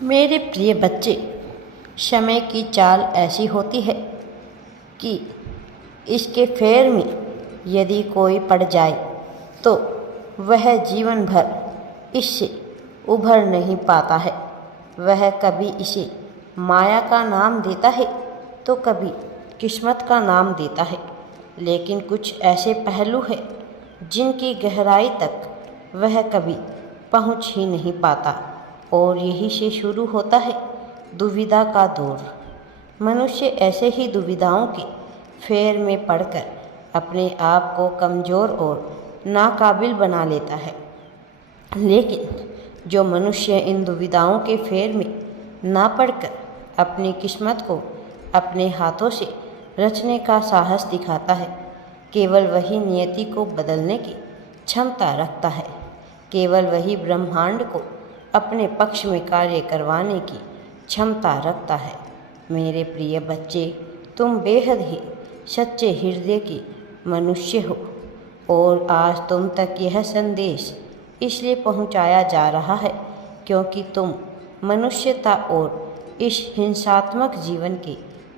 मेरे प्रिय बच्चे, समय की चाल ऐसी होती है कि इसके फेर में यदि कोई पड़ जाए तो वह जीवन भर इससे उभर नहीं पाता है। वह कभी इसे माया का नाम देता है तो कभी किस्मत का नाम देता है, लेकिन कुछ ऐसे पहलू हैं जिनकी गहराई तक वह कभी पहुंच ही नहीं पाता, और यही से शुरू होता है दुविधा का दौर। मनुष्य ऐसे ही दुविधाओं के फेर में पड़कर अपने आप को कमज़ोर और नाकाबिल बना लेता है। लेकिन जो मनुष्य इन दुविधाओं के फेर में ना पड़कर अपनी किस्मत को अपने हाथों से रचने का साहस दिखाता है, केवल वही नियति को बदलने की क्षमता रखता है। केवल वही ब्रह्मांड को अपने पक्ष में कार्य करवाने की क्षमता रखता है। मेरे प्रिय बच्चे, तुम बेहद ही सच्चे हृदय के मनुष्य हो, और आज तुम तक यह संदेश इसलिए पहुंचाया जा रहा है क्योंकि तुम मनुष्यता और इस हिंसात्मक जीवन के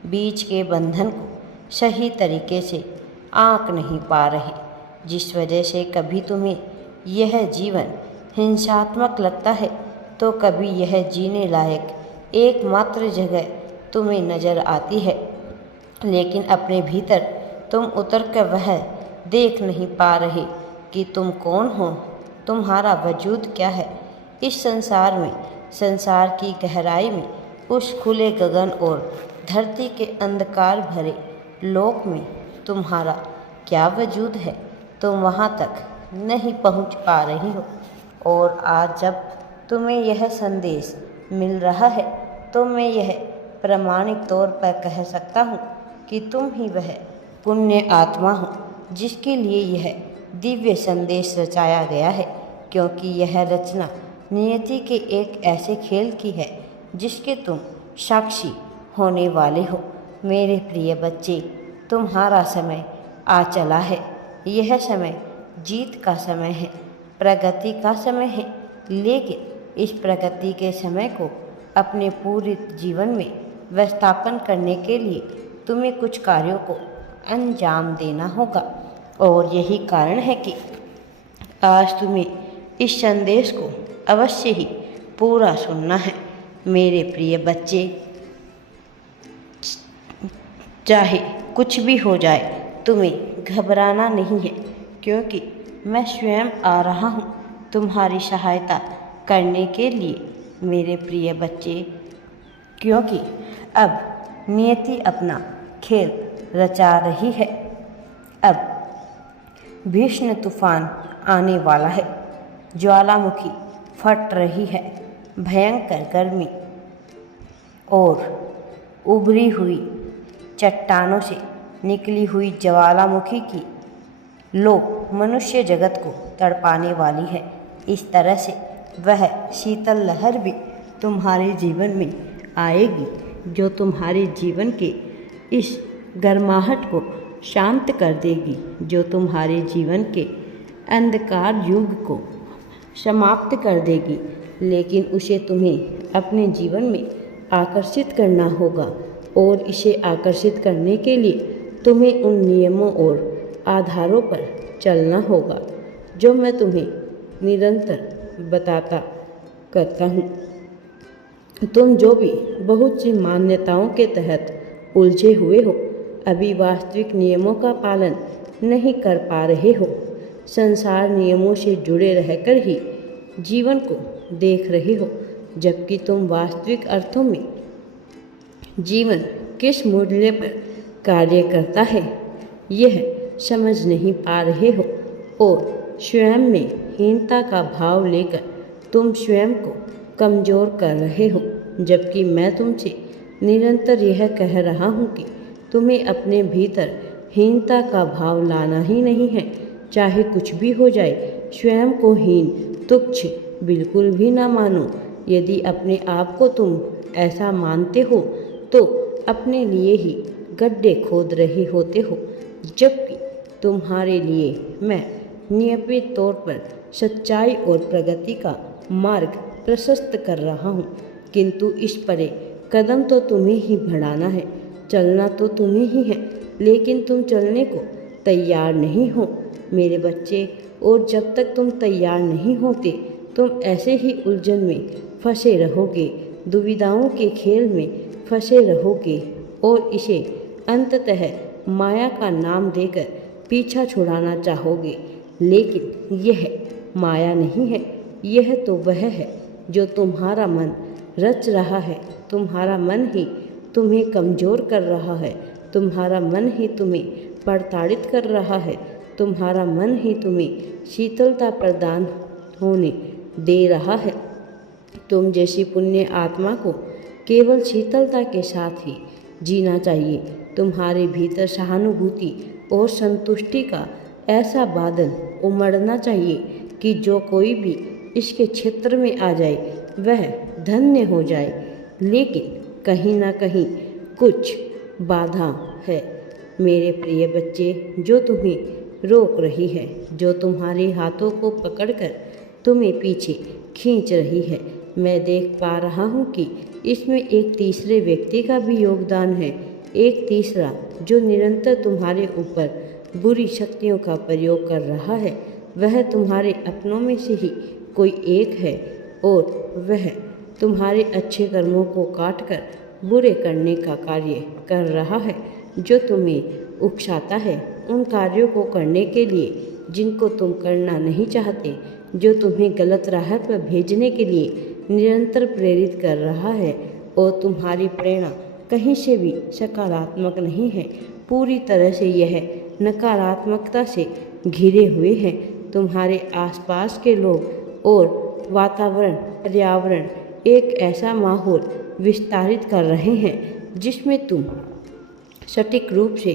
बीच के बंधन को सही तरीके से आंक नहीं पा रहे, जिस वजह से कभी तुम्हें यह जीवन हिंसात्मक लगता है तो कभी यह जीने लायक एकमात्र जगह तुम्हें नज़र आती है। लेकिन अपने भीतर तुम उतर कर वह देख नहीं पा रहे कि तुम कौन हो, तुम्हारा वजूद क्या है इस संसार में, संसार की गहराई में, उस खुले गगन और धरती के अंधकार भरे लोक में तुम्हारा क्या वजूद है। तुम वहाँ तक नहीं पहुँच पा रही हो, और आज जब तुम्हें यह संदेश मिल रहा है तो मैं यह प्रामाणिक तौर पर कह सकता हूँ कि तुम ही वह पुण्य आत्मा हो जिसके लिए यह दिव्य संदेश रचाया गया है, क्योंकि यह रचना नियति के एक ऐसे खेल की है जिसके तुम साक्षी होने वाले हो। मेरे प्रिय बच्चे, तुम्हारा समय आ चला है। यह समय जीत का समय है, प्रगति का समय है, लेकिन इस प्रगति के समय को अपने पूरे जीवन में व्यवस्थापन करने के लिए तुम्हें कुछ कार्यों को अंजाम देना होगा, और यही कारण है कि आज तुम्हें इस संदेश को अवश्य ही पूरा सुनना है। मेरे प्रिय बच्चे, चाहे कुछ भी हो जाए तुम्हें घबराना नहीं है, क्योंकि मैं स्वयं आ रहा हूँ तुम्हारी सहायता करने के लिए। मेरे प्रिय बच्चे, क्योंकि अब नियति अपना खेल रचा रही है। अब भीषण तूफान आने वाला है, ज्वालामुखी फट रही है, भयंकर गर्मी और उभरी हुई चट्टानों से निकली हुई ज्वालामुखी की लो मनुष्य जगत को तड़पाने वाली है। इस तरह से वह शीतल लहर भी तुम्हारे जीवन में आएगी जो तुम्हारे जीवन के इस गर्माहट को शांत कर देगी, जो तुम्हारे जीवन के अंधकार युग को समाप्त कर देगी। लेकिन उसे तुम्हें अपने जीवन में आकर्षित करना होगा, और इसे आकर्षित करने के लिए तुम्हें उन नियमों और आधारों पर चलना होगा जो मैं तुम्हें निरंतर बताता करता हूँ। तुम जो भी बहुत सी मान्यताओं के तहत उलझे हुए हो, अभी वास्तविक नियमों का पालन नहीं कर पा रहे हो। संसार नियमों से जुड़े रहकर ही जीवन को देख रहे हो, जबकि तुम वास्तविक अर्थों में जीवन किस मूल्य पर कार्य करता है यह समझ नहीं पा रहे हो, और स्वयं में हीनता का भाव लेकर तुम स्वयं को कमज़ोर कर रहे हो। जबकि मैं तुमसे निरंतर यह कह रहा हूँ कि तुम्हें अपने भीतर हीनता का भाव लाना ही नहीं है। चाहे कुछ भी हो जाए, स्वयं को हीन तुच्छ बिल्कुल भी ना मानो। यदि अपने आप को तुम ऐसा मानते हो तो अपने लिए ही गड्ढे खोद रहे होते हो, जबकि तुम्हारे लिए मैं नियमित तौर पर सच्चाई और प्रगति का मार्ग प्रशस्त कर रहा हूँ। किंतु इस परे कदम तो तुम्हें ही बढ़ाना है, चलना तो तुम्हें ही है, लेकिन तुम चलने को तैयार नहीं हो मेरे बच्चे। और जब तक तुम तैयार नहीं होते तुम ऐसे ही उलझन में फंसे रहोगे, दुविधाओं के खेल में फंसे रहोगे और इसे अंततः माया का नाम देकर पीछा छुड़ाना चाहोगे। लेकिन यह माया नहीं है, यह तो वह है जो तुम्हारा मन रच रहा है। तुम्हारा मन ही तुम्हें कमज़ोर कर रहा है, तुम्हारा मन ही तुम्हें प्रताड़ित कर रहा है, तुम्हारा मन ही तुम्हें शीतलता प्रदान होने दे रहा है। तुम जैसी पुण्य आत्मा को केवल शीतलता के साथ ही जीना चाहिए। तुम्हारे भीतर सहानुभूति और संतुष्टि का ऐसा बादल उमड़ना चाहिए कि जो कोई भी इसके क्षेत्र में आ जाए वह धन्य हो जाए। लेकिन कहीं ना कहीं कुछ बाधा है मेरे प्रिय बच्चे, जो तुम्हें रोक रही है, जो तुम्हारे हाथों को पकड़कर तुम्हें पीछे खींच रही है। मैं देख पा रहा हूँ कि इसमें एक तीसरे व्यक्ति का भी योगदान है, एक तीसरा जो निरंतर तुम्हारे ऊपर बुरी शक्तियों का प्रयोग कर रहा है। वह तुम्हारे अपनों में से ही कोई एक है और वह तुम्हारे अच्छे कर्मों को काटकर बुरे करने का कार्य कर रहा है, जो तुम्हें उकसाता है उन कार्यों को करने के लिए जिनको तुम करना नहीं चाहते, जो तुम्हें गलत राह पर भेजने के लिए निरंतर प्रेरित कर रहा है। और तुम्हारी प्रेरणा कहीं से भी सकारात्मक नहीं है, पूरी तरह से यह नकारात्मकता से घिरे हुए हैं। तुम्हारे आसपास के लोग और वातावरण पर्यावरण एक ऐसा माहौल विस्तारित कर रहे हैं जिसमें तुम सटीक रूप से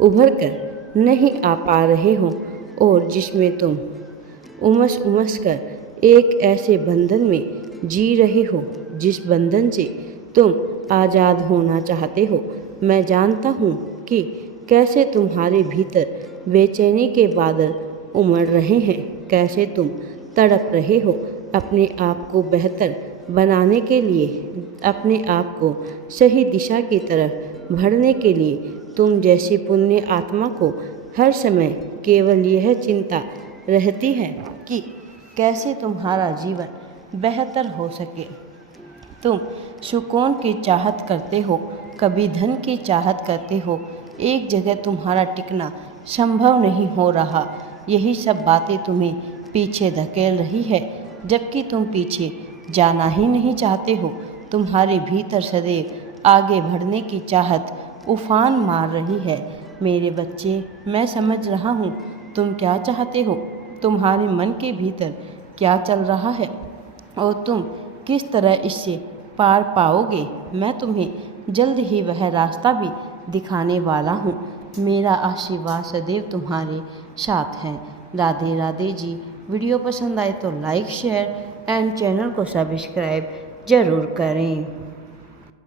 उभर कर नहीं आ पा रहे हो और जिसमें तुम उमस कर एक ऐसे बंधन में जी रहे हो जिस बंधन से तुम आज़ाद होना चाहते हो। मैं जानता हूँ कि कैसे तुम्हारे भीतर बेचैनी के बादल उमड़ रहे हैं, कैसे तुम तड़प रहे हो अपने आप को बेहतर बनाने के लिए, अपने आप को सही दिशा की तरफ बढ़ने के लिए। तुम जैसी पुण्य आत्मा को हर समय केवल यह चिंता रहती है कि कैसे तुम्हारा जीवन बेहतर हो सके। तुम सुकून की चाहत करते हो, कभी धन की चाहत करते हो, एक जगह तुम्हारा टिकना संभव नहीं हो रहा। यही सब बातें तुम्हें पीछे धकेल रही है, जबकि तुम पीछे जाना ही नहीं चाहते हो। तुम्हारे भीतर सदैव आगे बढ़ने की चाहत उफान मार रही है। मेरे बच्चे, मैं समझ रहा हूँ तुम क्या चाहते हो, तुम्हारे मन के भीतर क्या चल रहा है और तुम किस तरह इससे पार पाओगे। मैं तुम्हें जल्द ही वह रास्ता भी दिखाने वाला हूँ। मेरा आशीर्वाद सदैव तुम्हारे साथ है। राधे राधे जी। वीडियो पसंद आए तो लाइक शेयर एंड चैनल को सब्सक्राइब ज़रूर करें।